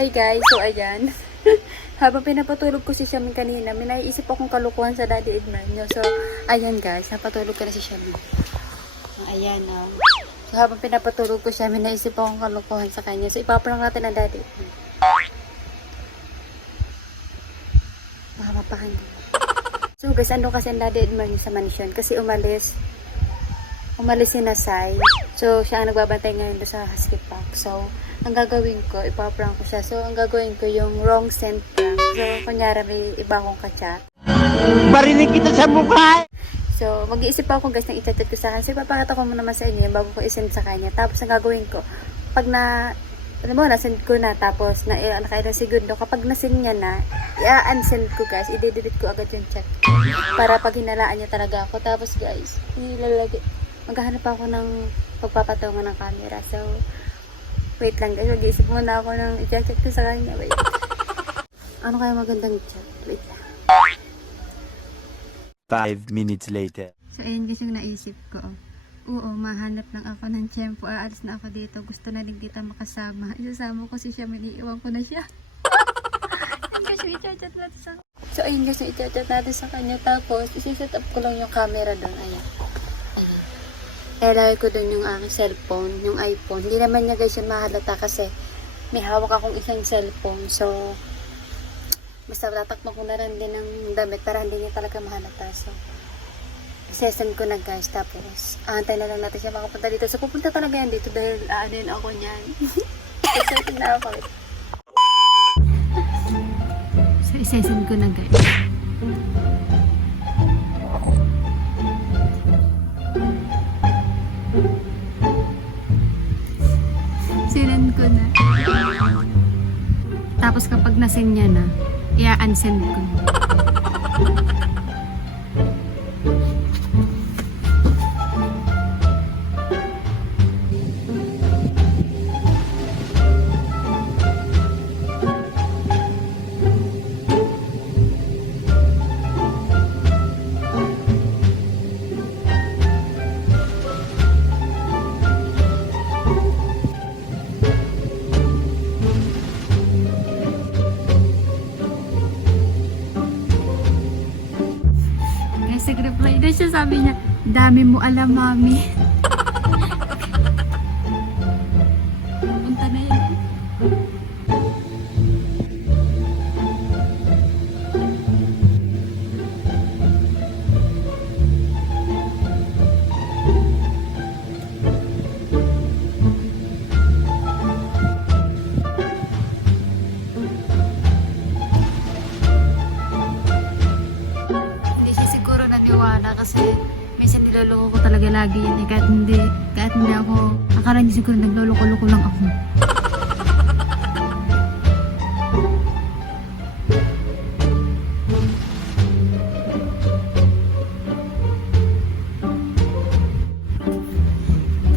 Hi guys, so ayan. Habang pinapatulog ko si Shamin kanina, may naiisip akong kalukuhan sa Daddy Edmer nyo. So, ayan guys, napatulog ko na si Shamin. Ayan oh. So, habang pinapatulog ko siya, may naisip akong kalukuhan sa kanya. So, ipaprank natin ang Daddy Edmer. Baka mapakinggan. So guys, ano kasi ang Daddy Edmer niya sa mansion? Kasi umalis, umalis si Nasay. So, siya ang nagbabantay ngayon doon sa Husky Park. So, ang gagawin ko, ipaprank ko siya. So, ang gagawin ko yung wrong scent prank. So, kunyari may iba akong kachat. Barinig kita sa mukha! So, mag-iisip ako guys ng i-chat ko sa kanya. So, ipapakita ko muna naman sa inyo yung bago ko i-send sa kanya. Tapos, ang gagawin ko, pag na, alam mo, na-send ko na, tapos, na, eh, nakailang segundo, kapag na-send niya na, i-unsend ko guys, i-delete ko agad yung chat. Para pag hinalaan niya talaga ako. Tapos, guys, nilalagay, maghahanap ako ng pagpapatungan ng camera. So, wait lang guys, mag-iisip muna ako ng i-chat ko sa kanya. Wait. Ano kaya magandang chat? Wait lang. Five minutes later. So, ayun guys yung naisip ko. Oo, mahanap lang ako ng tiyempo. Aalis na ako dito. Gusto na rin kita makasama. Isasama ko si siya. Iiwan ko na siya. ayun guys, yung i-chat natin sa... So, ayun guys, yung i-chat natin sa kanya. Tapos, isi-set up ko lang yung camera doon. Ayan. Ayan. Ilagay ko doon yung aking cellphone, yung iPhone. Hindi naman niya guys yung mahalata kasi may hawak akong isang cellphone. So, basta tatakpan ko na rin din ng damit para hindi niya talaga mahalata. So, Sesend ko na guys. Tapos, antay na lang natin siya makapunta dito. So, pupunta talaga yan dito dahil aanin ako niyan. Excited na ako. So, isesend ko na guys. Tapos kapag nasend niya na, i-unsend ko. nag-reply na siya. Sabi niya, dami mo alam, mami. Naniwala kasi minsan niloloko ko talaga lagi yun eh. Kahit hindi, kahit hindi ako, akala niya siguro nagloloko-loko lang ako.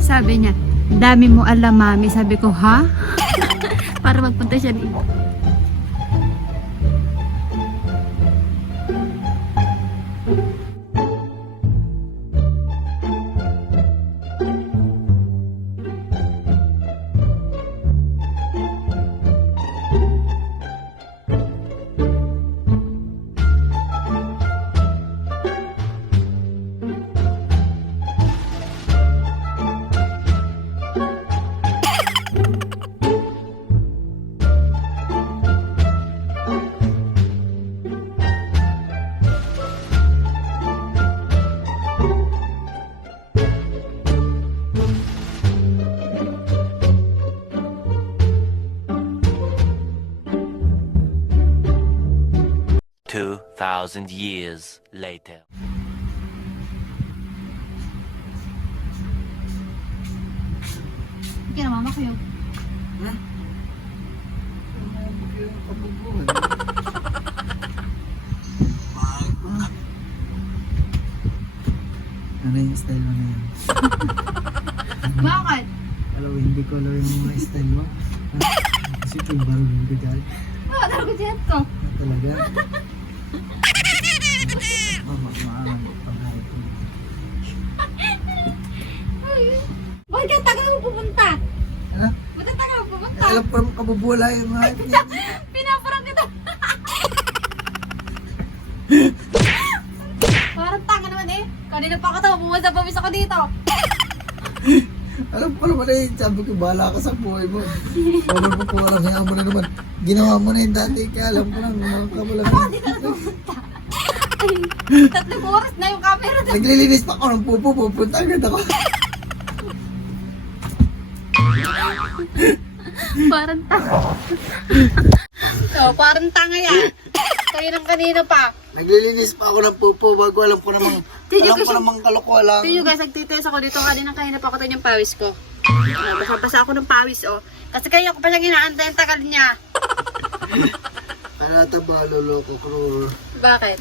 Sabi niya, dami mo alam mami. Sabi ko, ha? Para magpunta siya dito. Two thousand years later. Kaya mama ko yung Ano yung style mo na yun? Bakit? Alam hindi ko alam yung mga style mo. Kasi ito yung barong yung bigay. Bakit ako ko? Ah, talaga. Alam ko naman kabubula yung mga niya. Pinaparang kita. Parang tanga naman eh. Kanina pa ako to, pumunta pa ako dito. Alam ko naman eh, sabi ko, bahala ka sa buhay mo. Sabi ko po, walang hiya mo na naman. Ginawa mo na yung dati ka, alam ko lang, mga kabalang. Tatlong oras na yung camera. Naglilinis pa ako ng pupo, pupunta agad ako. Parang tanga. so, parang tanga yan. Kanina kanina pa. Naglilinis pa ako ng pupo bago alam ko namang, Tingnan alam ko namang kalokohan. Ito yung guys, nagtitest ako dito. Kanina kanina pa ako tayo yung pawis ko. Ano, basa-basa ako ng pawis, oh. Kasi kaya ko pa siyang inaantay ang tagal niya. Ano ito ba, luloko ko? Bakit?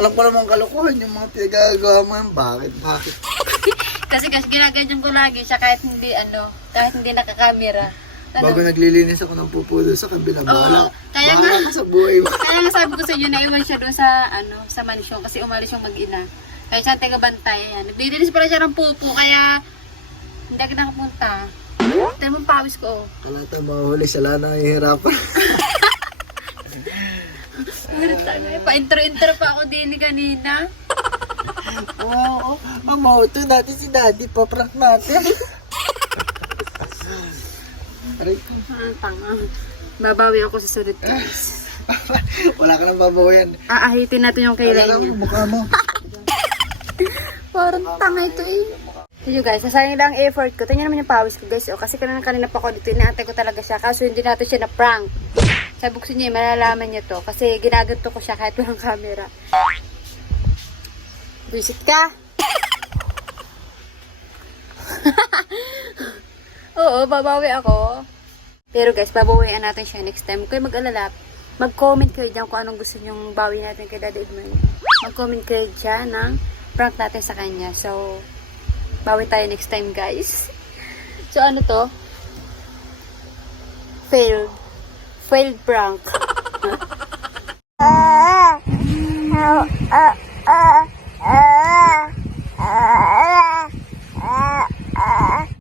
Alam ko namang kalokohan yung mga pinagagawa mo yan. Bakit? Bakit? Kasi kasi ginaganyan ko lagi siya kahit hindi ano, kahit hindi nakakamera. Bago naglilinis ako ng pupo doon sa kabila, bahala. kaya bahala nga. ka sa buhay mo. Kaya nga sabi ko sa inyo, naiwan siya doon sa, ano, sa mansyon kasi umalis yung mag-ina. Kaya siya taga bantay. Ayan. Naglilinis pala siya ng pupo, kaya hindi ako nakapunta. Tayo mong pawis ko. oh. Kalata mahuli, sila na hihirapan. Pa-intro-intro pa ako din ni kanina. Oo, ang mauto natin si daddy, paprank natin. Aray. Ang tanga. Babawi ako sa sunod guys. Wala ka nang babawayan. Aahitin natin yung lang niya. mukha mo. Parang tanga ito eh. Yun guys, nasayang lang ang effort ko. Tingnan naman yung pawis ko guys. O, kasi kanina kanina pa ako dito, inaantay ko talaga siya. Kaso hindi natin siya na prank. Sabi ko niya, malalaman niya to. Kasi ginaganto ko siya kahit walang camera. Visit ka? Oo, babawi ako. Pero guys, babawian natin siya next time. Kayo mag-alala. Mag-comment kayo dyan kung anong gusto nyong bawi natin kay Daddy Edmond. Mag-comment kayo dyan ng prank natin sa kanya. So, bawi tayo next time guys. So, ano to? Failed. Failed prank.